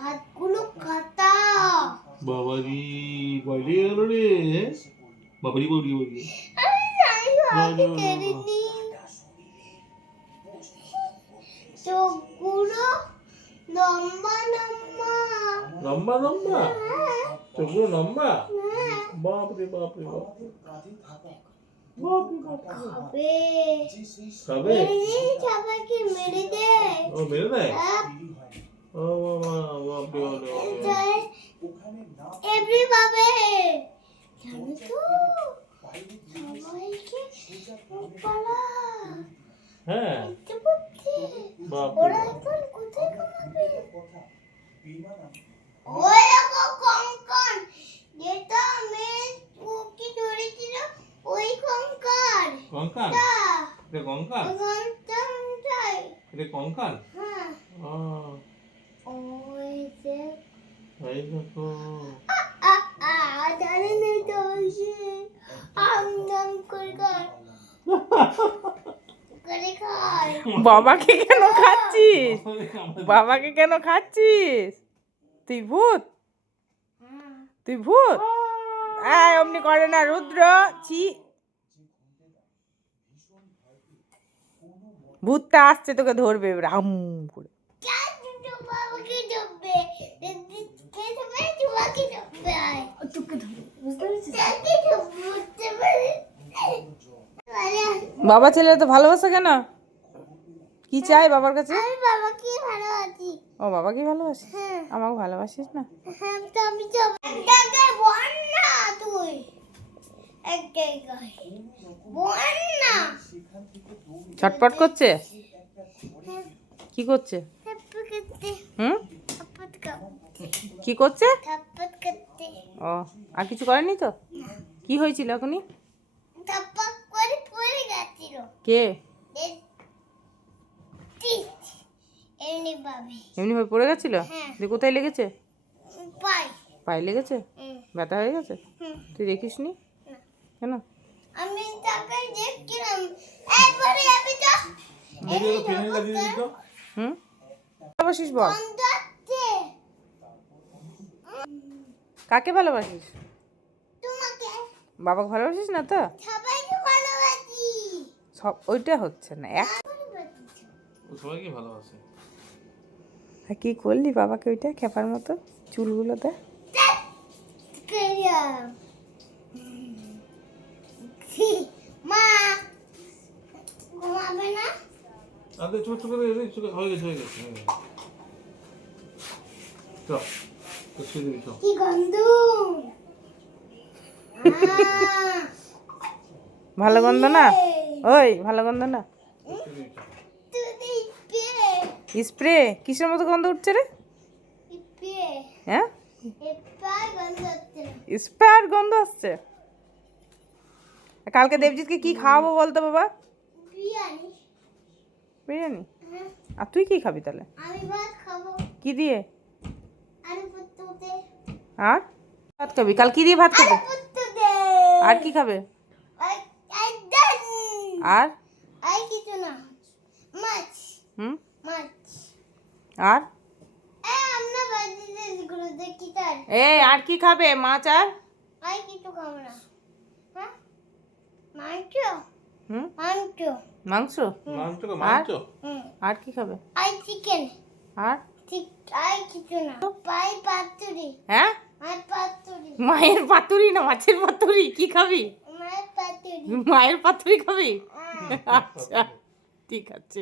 হাতগুলো কাটা। বাবারি বাইরে গেল রে। বাবারি বাবারি বাবারি। আমি জানি আগে করিনি। চোখগুলো লম্বা লম্বা। লম্বা লম্বা চোখগুলো লম্বা। বাপরে বাপরে বাপরে। খাবে খাবে সবাইকে মেরে দে। ও মেরে দেয়। ও বাবা বাপরে বাপরে। এভরি পাবে জানো তো সবাইকে পালা। হ্যাঁ বাপরে। ওরা এখন কোথায় ঘুমাবে? ওই দেখো কঙ্কন যেটা মেয়ে ওকে ধরেছিল ওই কঙ্কাল। কঙ্কাল? এটা কঙ্কাল? কঙ্কালটাই। এটা কঙ্কাল? হ্যাঁ। ও ওই যে এই দেখো। জানি না তো আম নাম করে খায়। করে খায়। বাবাকে কেন খাচ্ছিস? বাবাকে কেন খাচ্ছিস? তুই ভূত? তুই ভূত? অমনি করে না রুদ্র। ছি, ভূতটা আসছে তোকে ধরবে রাম করে। বাবাকে ধরবে কে ধরবে? তোমাকে ধরবে। তোকে ধরবে বুঝতে পারছিস? বাবা ছেলে তো ভালোবাসে কেন? কি চাই বাবার কাছে? আমি বাবাকে ভালোবাসি। ও বাবাকে ভালোবাসিস? হ্যাঁ। আমাকে ভালোবাসিস না? হ্যাঁ তো আমি যাব। একটাকে বল না তুই। এক জায়গায় বল না। ছটপট করছে? কি করছে? থাপ্পড় করতে। হুম, থাপ্পড় করতে। কি করছে? থাপ্পড় করতে। ও আর কিছু করেনি তো? কি হয়েছিল এখনই? থাপ্পড় করে পড়ে গেছিল। কে? এমনি ভাবে। এমনি ভাবে পড়ে গেছিল? হ্যাঁ। দিয়ে কোথায় লেগেছে? পাই। পায়ে লেগেছে? হুম। ব্যথা হয়ে গেছে? হুম। তুই দেখিসনি কেন? আমি তাকে দেখছিলাম একবারে আমি তো দেখি ওকে ফেলে লাগিয়ে দিত। হুম, ভালোবাসিস বল। বন্ধ আছে কাকে ভালোবাসিস? তোমাকে বাবাকে ভালোবাসিস না তো? সবাইকে ভালোবাসি। সব ওইটা হচ্ছে না এক। ও সবাইকে ভালোবাসে। আর কি করলি বাবাকে ওইটা খেপার মতো চুলগুলোতে? মা ঘুমাবে না? আদে ছোট ছোট করে হয়ে গেছে হয়ে গেছে। চল তো শুয়ে দিবি চল। কি গন্ধ। ভালো গন্ধ না? ওই ভালো গন্ধ না? স্প্রে কিসের মতো গন্ধ উঠছে রে? হ্যাঁ, স্প্রের গন্ধ আসছে। কালকে দেবজিৎকে কি খাওয়াবো বলতো বাবা? বিরিয়ানি। বিরিয়ানি? আর তুই কি খাবি তাহলে? আমি ভাত খাবো। কি দিয়ে? আলু পোস্ত দে। আর ভাত খাবি? কাল কি দিয়ে ভাত খাবে? আলু পোস্ত দে। আর কি খাবে? আর আর কিছু না। মাছ। হুম, মাছ। আর আমরা বাড়িতে গুলো দেখি তার। এই আর কি খাবে? মাছ আর আর কিছু খাবো না। হ্যাঁ মাংস। হুম, মাংস। মাংস? মাংস তো মাংস। আর কি খাবে? আর চিকেন। আর ঠিক আর কিছু না। পাই পাতুরি। হ্যাঁ, আর পাতুরি। মায়ের পাতুরি না মাছের পাতুরি? কি খাবি? মায়ের পাতুরি। মায়ের পাতুরি খাবি? আচ্ছা ঠিক আছে।